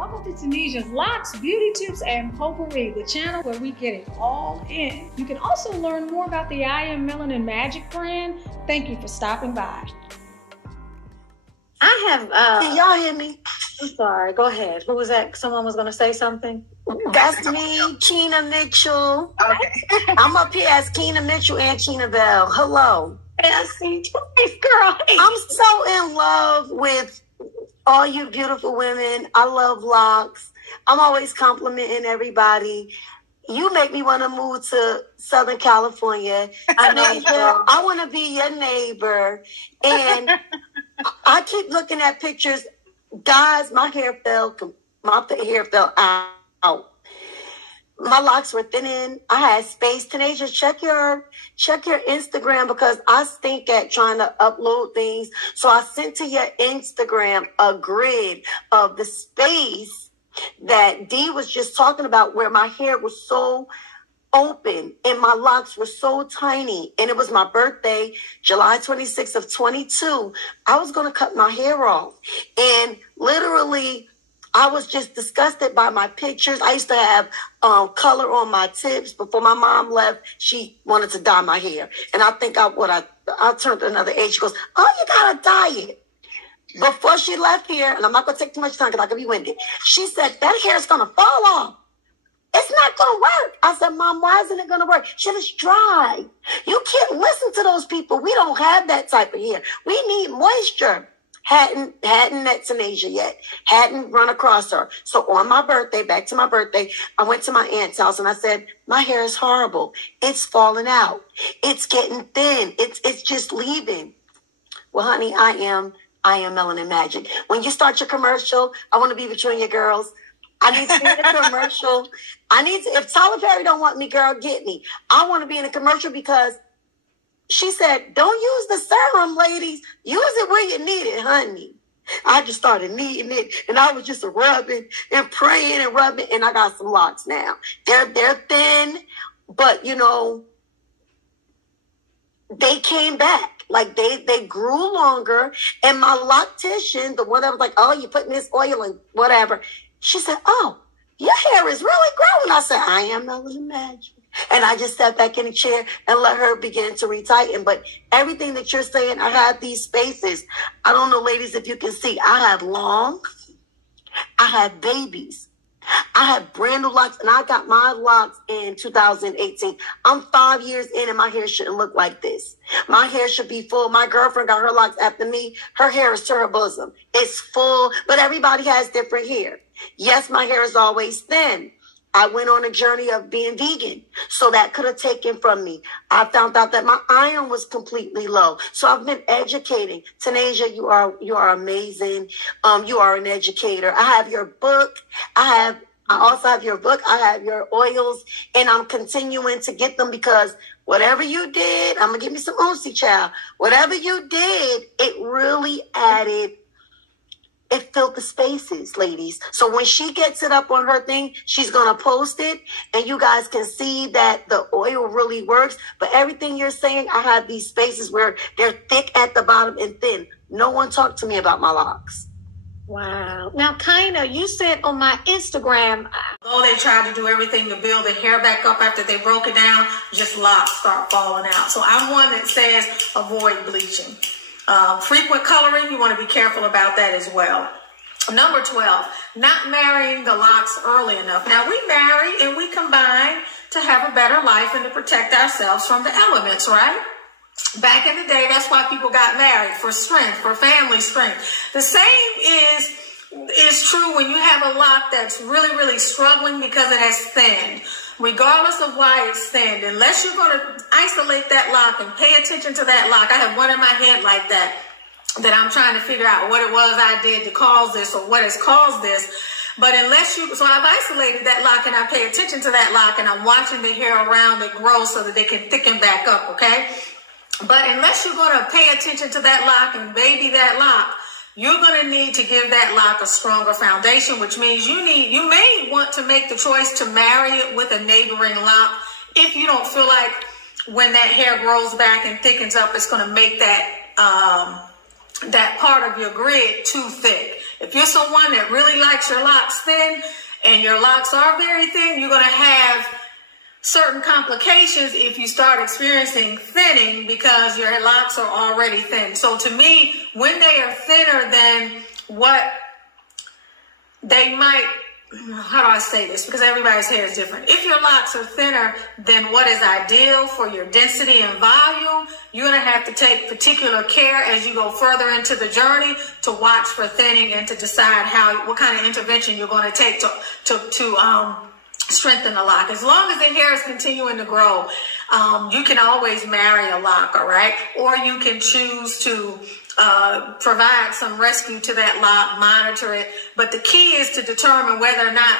Welcome to Tunisia's Locs, Beauty Tips, and Potpourri, the channel where we get it all in. You can also learn more about the I Am Melanin Magic brand. Thank you for stopping by. I have, can y'all hear me? I'm sorry, go ahead. Who was that? Someone was going to say something? That's me, Keena Mitchell. Okay. I'm up here as Keena Mitchell and Keena Bell. Hello. Hey, I see you twice, girl. Hey. I'm so in love with all you beautiful women. I love locks. I'm always complimenting everybody. You make me want to move to Southern California. I want to be your neighbor. And I keep looking at pictures. Guys, my hair fell out. My locks were thinning. I had space. Tenacious, check your Instagram because I stink at trying to upload things. So I sent to your Instagram a grid of the space that Dee was just talking about, where my hair was so open and my locks were so tiny. And it was my birthday, July 26th of 22. I was going to cut my hair off. And literally, I was just disgusted by my pictures. I used to have color on my tips. Before my mom left, she wanted to dye my hair. And I think I turned another age. She goes, oh, you got to dye it. Before she left here, and I'm not going to take too much time because I could be winded, she said, that hair is going to fall off. It's not going to work. I said, Mom, why isn't it going to work? She said, it's dry. You can't listen to those people. We don't have that type of hair. We need moisture. Hadn't met Tanasia yet. Hadn't run across her. So on my birthday, back to my birthday, I went to my aunt's house and I said, my hair is horrible. It's falling out. It's getting thin. It's just leaving. Well, honey, I am Melanin Magic. When you start your commercial, I want to be with you and your girls. I need to be in a commercial. If Tyler Perry don't want me, girl, get me. I want to be in a commercial because she said, don't use the serum, ladies. Use it where you need it, honey. I just started needing it, and I was just rubbing and praying and rubbing, and I got some locks now. They're thin, but, you know, they came back. Like, they grew longer, and my loctician, the one that was like, oh, you're putting this oil and whatever, she said, oh, your hair is really growing. I said, I am Melanin Magic. And I just sat back in a chair and let her begin to retighten. But everything that you're saying, I have these spaces. I don't know, ladies, if you can see. I have long. I have babies. I have brand new locks. And I got my locks in 2018. I'm 5 years in and my hair shouldn't look like this. My hair should be full. My girlfriend got her locks after me. Her hair is to her bosom. It's full. But everybody has different hair. Yes, my hair is always thin. I went on a journey of being vegan, so that could have taken from me. I found out that my iron was completely low. So I've been educating. Tanasia, you are amazing. You are an educator. I have your book. I also have your book. I have your oils, and I'm continuing to get them because whatever you did, I'm going to give you some Osi child. Whatever you did, it really added. It filled the spaces, ladies. So when she gets it up on her thing, she's going to post it. And you guys can see that the oil really works. But everything you're saying, I have these spaces where they're thick at the bottom and thin. No one talked to me about my locks. Wow. Now, Kaina, you said on my Instagram, although they tried to do everything to build the hair back up after they broke it down, just locks start falling out. So I'm one that says avoid bleaching. Frequent coloring, you want to be careful about that as well. Number 12, not marrying the locks early enough. Now, we marry and we combine to have a better life and to protect ourselves from the elements, right? Back in the day, that's why people got married, for strength, for family strength. The same is true when you have a lock that's really, really struggling because it has thinned. Regardless of why it's thinned, unless you're going to isolate that lock and pay attention to that lock. I have one in my head like that I'm trying to figure out what it was I did to cause this or what has caused this. But so I've isolated that lock and I pay attention to that lock and I'm watching the hair around it grow so that they can thicken back up, okay? But unless you're going to pay attention to that lock and baby that lock, you're going to need to give that lock a stronger foundation, which means you may want to make the choice to marry it with a neighboring lock if you don't feel like when that hair grows back and thickens up, it's going to make that that part of your grid too thick. If you're someone that really likes your locks thin and your locks are very thin, you're going to have certain complications if you start experiencing thinning because your locks are already thin. So to me, when they are thinner than what they might, how do I say this? Because everybody's hair is different. If your locks are thinner than what is ideal for your density and volume, you're going to have to take particular care as you go further into the journey to watch for thinning and to decide what kind of intervention you're going to take to strengthen the lock. As long as the hair is continuing to grow, you can always marry a lock, all right? Or you can choose to provide some rescue to that lock, monitor it. But the key is to determine whether or not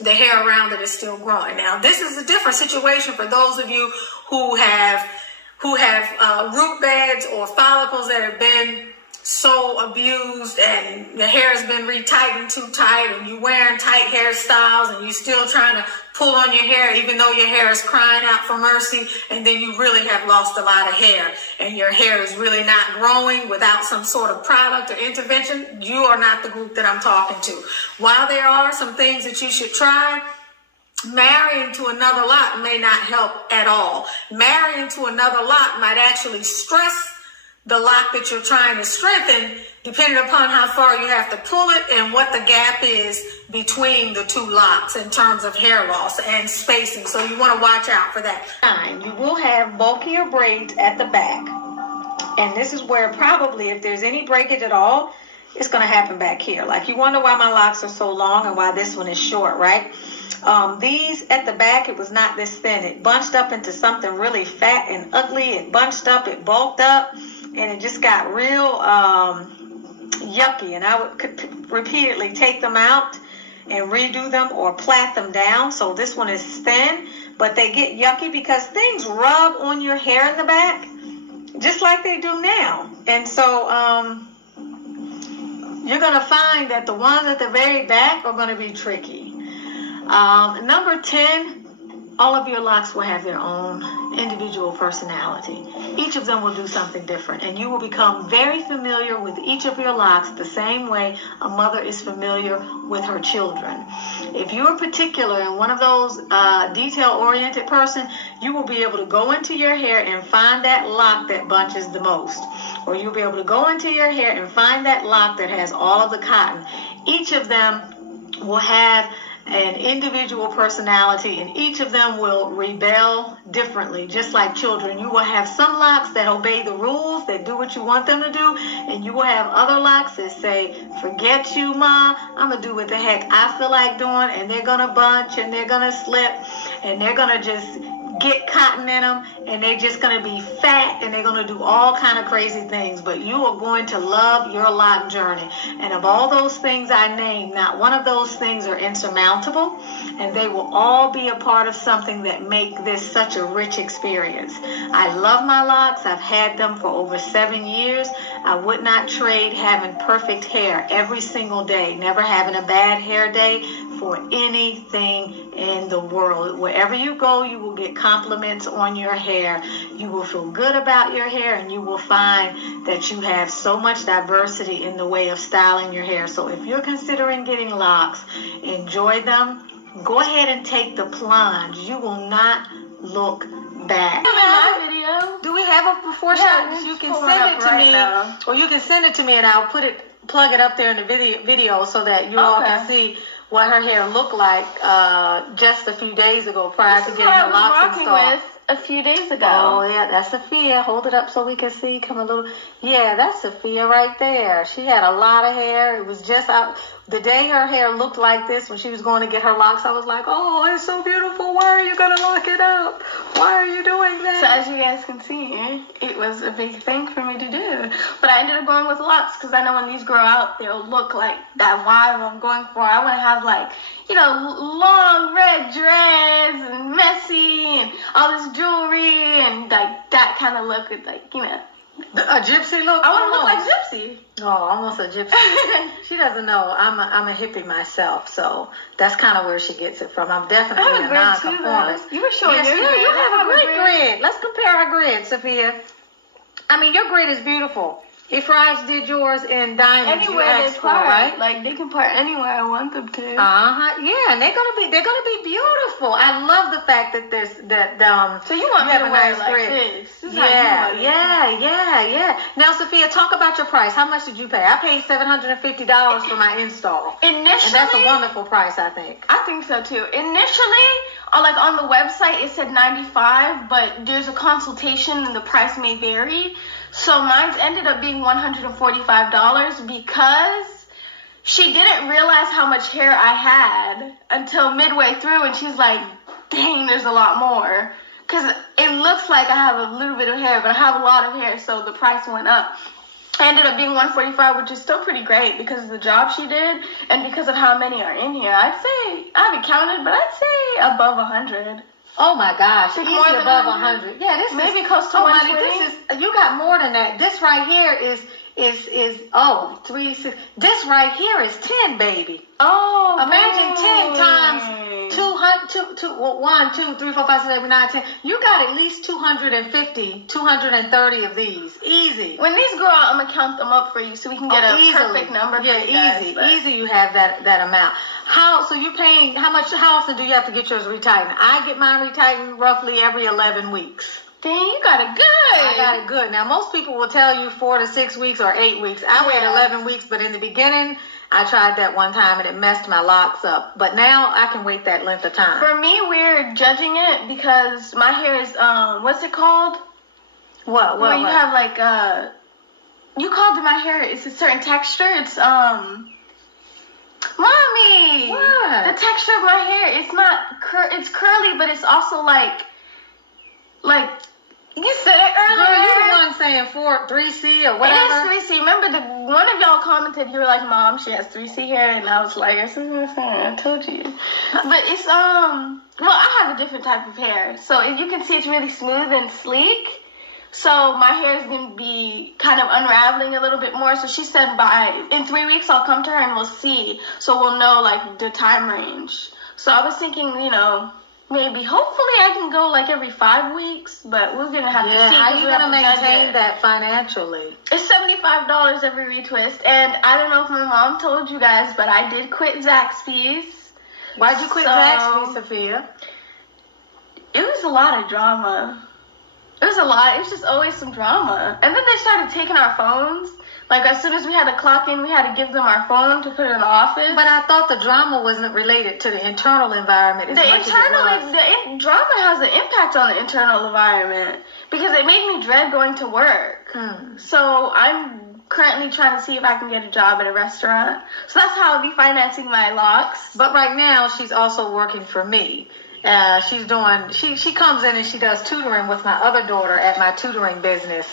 the hair around it is still growing. Now, this is a different situation for those of you who have root beds or follicles that have been so abused and the hair has been retightened too tight and you're wearing tight hairstyles and you're still trying to pull on your hair even though your hair is crying out for mercy, and then you really have lost a lot of hair and your hair is really not growing without some sort of product or intervention, you are not the group that I'm talking to. While there are some things that you should try, marrying to another lock may not help at all. Marrying to another lock might actually stress the lock that you're trying to strengthen, depending upon how far you have to pull it and what the gap is between the two locks in terms of hair loss and spacing. So you want to watch out for that. You will have bulkier braids at the back. And this is where probably if there's any breakage at all, it's going to happen back here. Like you wonder why my locks are so long and why this one is short, right? These at the back, it was not this thin. It bunched up into something really fat and ugly. It bunched up, it bulked up, and it just got real yucky. And I would repeatedly take them out and redo them or plait them down. So this one is thin, but they get yucky because things rub on your hair in the back just like they do now. And so you're going to find that the ones at the very back are going to be tricky. Number 10, all of your locks will have their own individual personality. Each of them will do something different, and you will become very familiar with each of your locks the same way a mother is familiar with her children. If you're particular and one of those detail-oriented person, you will be able to go into your hair and find that lock that bunches the most. Or you'll be able to go into your hair and find that lock that has all of the cotton. Each of them will have an individual personality, and each of them will rebel differently. Just like children, you will have some locks that obey the rules, that do what you want them to do, and you will have other locks that say, forget you, Ma, I'm gonna do what the heck I feel like doing, and they're gonna bunch and they're gonna slip and they're gonna just get cotton in them, and they're just going to be fat, and they're going to do all kind of crazy things. But you are going to love your lock journey. And of all those things I named, not one of those things are insurmountable, and they will all be a part of something that make this such a rich experience. I love my locks. I've had them for over 7 years. I would not trade having perfect hair every single day, never having a bad hair day for anything in the world. Wherever you go, you will get compliments on your hair. You will feel good about your hair, and you will find that you have so much diversity in the way of styling your hair. So if you're considering getting locks, enjoy them. Go ahead and take the plunge. You will not look back. Do we have a before shot? You can send it to me now. Or you can send it to me and I'll plug it up there in the video so that you all can see what her hair looked like just a few days ago prior to getting her locks installed. A few days ago. Oh, yeah, that's Sophia. Hold it up so we can see. Come a little. Yeah, that's Sophia right there. She had a lot of hair. It was just out. The day her hair looked like this when she was going to get her locks, I was like, oh, it's so beautiful. Why are you going to lock it up? Why are you doing that? So as you guys can see, it was a big thing for me to do. But I ended up going with locks because I know when these grow out, they'll look like that vibe I'm going for. I want to have like, you know, long red dreads and messy and all this jewelry and like that kind of look with like, you know. A gypsy look? I want to look like gypsy. Oh, almost a gypsy. She doesn't know. I'm a hippie myself, so that's kind of where she gets it from. I'm definitely a nonconformist. You were showing your grid. You have a great grid. Let's compare our grid, Sophia. I mean, your grid is beautiful. Efraij did yours in diamonds. Anywhere they part, right? like they can part anywhere I want them to. Yeah, and they're gonna be beautiful. I love the fact that there's that So you want me to wear it like this? Yeah. Now, Sophia, talk about your price. How much did you pay? I paid $750 for my install. Initially, and that's a wonderful price, I think. I think so too. Initially, like on the website, it said $95, but there's a consultation and the price may vary. So mine ended up being $145 because she didn't realize how much hair I had until midway through, and she's like, dang, there's a lot more. Because it looks like I have a little bit of hair, but I have a lot of hair, so the price went up. I ended up being $145, which is still pretty great because of the job she did and because of how many are in here. I'd say, I haven't counted, but I'd say above 100. Oh my gosh, Think easy more than above 100. 100. Yeah, this Maybe is close to 120. Honey, you got more than that. This right here is 3, 6. This right here is 10, baby. Oh, imagine dang. 10 times 200, 1, 2, 3, 4, 5, 6, 7, 9, 10. You got at least 250, 230 of these. Easy. When these go out, I'm gonna count them up for you so we can get a perfect number. Yeah, for you guys, easy. You have that amount. So you're paying how much? How often do you have to get yours retightened? I get mine retightened roughly every 11 weeks. Dang, you got it good. I got it good. Now, most people will tell you 4 to 6 weeks or 8 weeks. I wait 11 weeks, but in the beginning, I tried that one time and it messed my locks up. But now I can wait that length of time. For me, we're judging it because my hair is, what's it called? What? Where you have like, you called my hair, it's a certain texture. It's, Mommy! What? The texture of my hair, it's not, it's curly, but it's also like, you said it earlier. Girl, you're the one saying 3C or whatever. It is 3C. Remember, one of y'all commented, you were like, Mom, she has 3C hair, and I was like, I told you. But it's, well, I have a different type of hair. So if you can see, it's really smooth and sleek. So my hair is going to be kind of unraveling a little bit more. So she said in 3 weeks, I'll come to her and we'll see. So we'll know, like, the time range. So I was thinking, maybe, hopefully I can go like every 5 weeks, but we're going to have to see. How are you going to maintain that financially? It's $75 every retwist. And I don't know if my mom told you guys, but I did quit Zaxby's. Why'd you quit Zaxby's, Sophia? It was a lot of drama. It was a lot. It was just always some drama. And then they started taking our phones. Like, as soon as we had to clock in, we had to give them our phone to put in the office. But I thought the drama wasn't related to the internal environment as much as it was. The drama has an impact on the internal environment because it made me dread going to work. So I'm currently trying to see if I can get a job at a restaurant. So that's how I'll be financing my locks. But right now, she's also working for me. She comes in and she does tutoring with my other daughter at my tutoring business.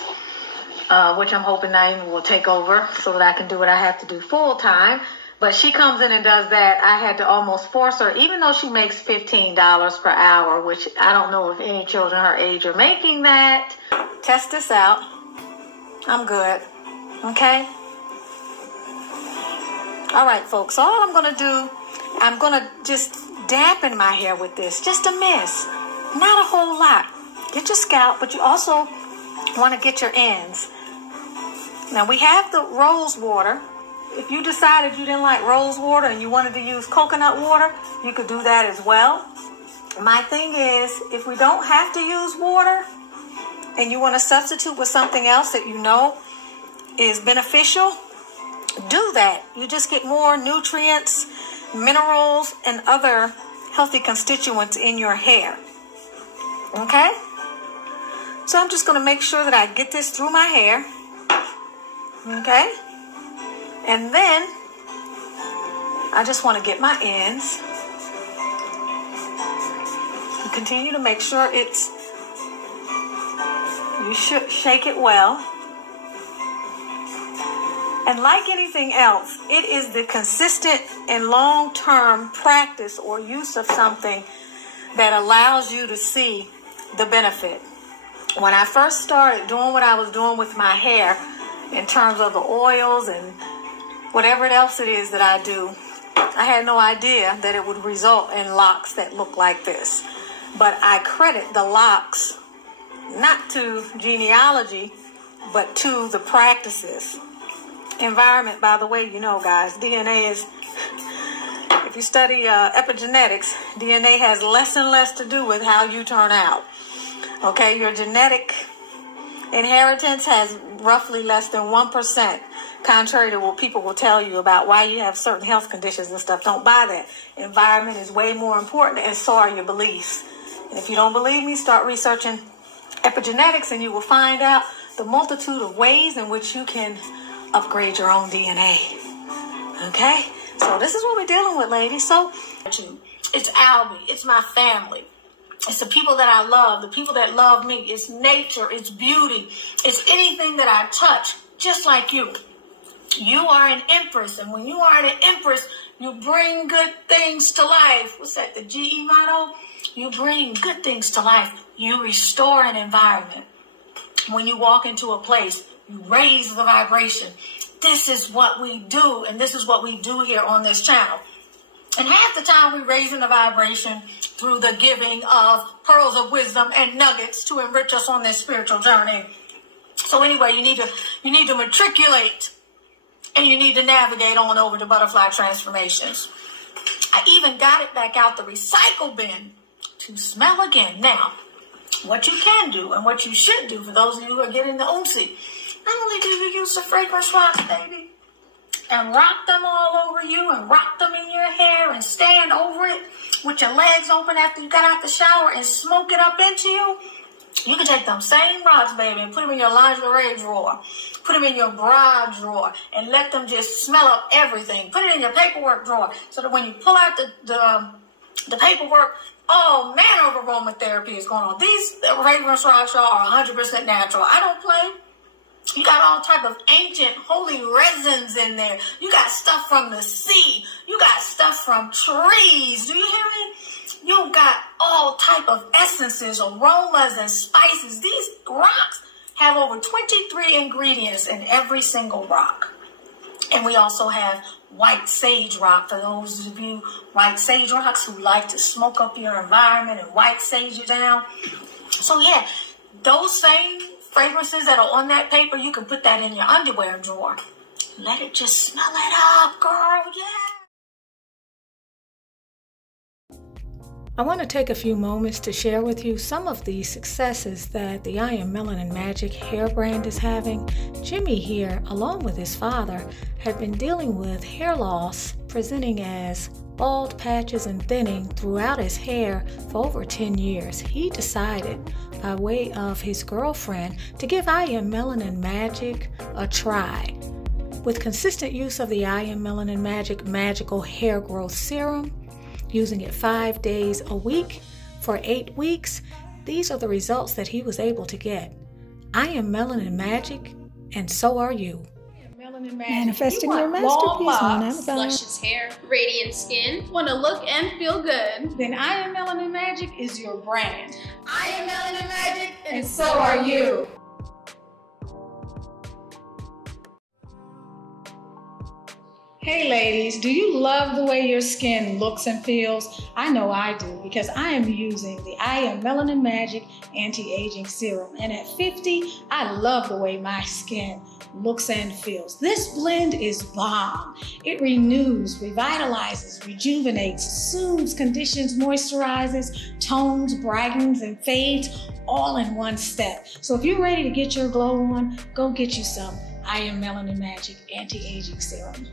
Which I'm hoping Naima will take over so that I can do what I have to do full time. But she comes in and does that. I had to almost force her, even though she makes $15 per hour, which I don't know if any children her age are making that. Test this out. I'm good. Okay? All right, folks. So all I'm going to do, I'm going to just dampen my hair with this. Just a miss. Not a whole lot. Get your scalp, but you also want to get your ends. Now we have the rose water. If you decided you didn't like rose water and you wanted to use coconut water, you could do that as well. My thing is, if we don't have to use water and you want to substitute with something else that you know is beneficial, do that. You just get more nutrients, minerals, and other healthy constituents in your hair. Okay? So I'm just going to make sure that I get this through my hair. Okay? And then I just want to get my ends. And continue to make sure you should shake it well. And like anything else, it is the consistent and long-term practice or use of something that allows you to see the benefit. When I first started doing what I was doing with my hair in terms of the oils and whatever else it is that I do, I had no idea that it would result in locks that look like this. But I credit the locks not to genealogy but to the practices. Environment, by the way, you know, guys, DNA is, if you study epigenetics, DNA has less and less to do with how you turn out. Okay, your genetic inheritance has roughly less than 1%, contrary to what people will tell you about why you have certain health conditions and stuff. Don't buy that. Environment is way more important, and so are your beliefs. And if you don't believe me, start researching epigenetics, and you will find out the multitude of ways in which you can upgrade your own DNA. Okay? So this is what we're dealing with, ladies. So it's Albie. It's my family. It's the people that I love, the people that love me. It's nature. It's beauty. It's anything that I touch, just like you. You are an empress, and when you are an empress, you bring good things to life. What's that, the GE motto? You bring good things to life. You restore an environment. When you walk into a place, you raise the vibration. This is what we do, and this is what we do here on this channel. And half the time we're raising the vibration through the giving of pearls of wisdom and nuggets to enrich us on this spiritual journey. So anyway, you need to matriculate, and you need to navigate on over to Butterfly Transformations. I even got it back out the recycle bin to smell again. Now, what you can do and what you should do for those of you who are getting the oomsie, not only do you use the fragrance rocks, baby, and rock them all over you and rock them in your hair and stand over it with your legs open after you got out the shower and smoke it up into you. You can take them same rocks, baby, and put them in your lingerie drawer. Put them in your bra drawer and let them just smell up everything. Put it in your paperwork drawer so that when you pull out the paperwork, all manner of aromatherapy is going on. These fragrance rocks, y'all, are 100% natural. I don't play. You got all type of ancient holy resins in there. You got stuff from the sea. You got stuff from trees. Do you hear me? You got all type of essences, aromas, and spices. These rocks have over 23 ingredients in every single rock. And we also have white sage rock for those of you white sage rocks who like to smoke up your environment and white sage you down. So yeah, those same fragrances that are on that paper, you can put that in your underwear drawer. Let it just smell it up, girl, yeah. I want to take a few moments to share with you some of the successes that the I Am Melanin Magic hair brand is having. Jimmy here, along with his father, have been dealing with hair loss, presenting as bald patches and thinning throughout his hair for over 10 years. He decided, by way of his girlfriend, to give I Am Melanin Magic a try. With consistent use of the I Am Melanin Magic Magical Hair Growth Serum, using it 5 days a week for 8 weeks, these are the results that he was able to get. I am Melanin Magic, and so are you. Manifesting your masterpiece on Amazon. Luscious hair, radiant skin, want to look and feel good. Then I Am Melanin Magic is your brand. I am Melanin Magic, And so are you. Hey ladies, do you love the way your skin looks and feels? I know I do, because I am using the I Am Melanin Magic Anti-Aging Serum. And at 50, I love the way my skin looks and feels. This blend is bomb. It renews, revitalizes, rejuvenates, soothes, conditions, moisturizes, tones, brightens, and fades all in one step. So if you're ready to get your glow on, go get you some I Am Melanin Magic Anti-Aging Serum.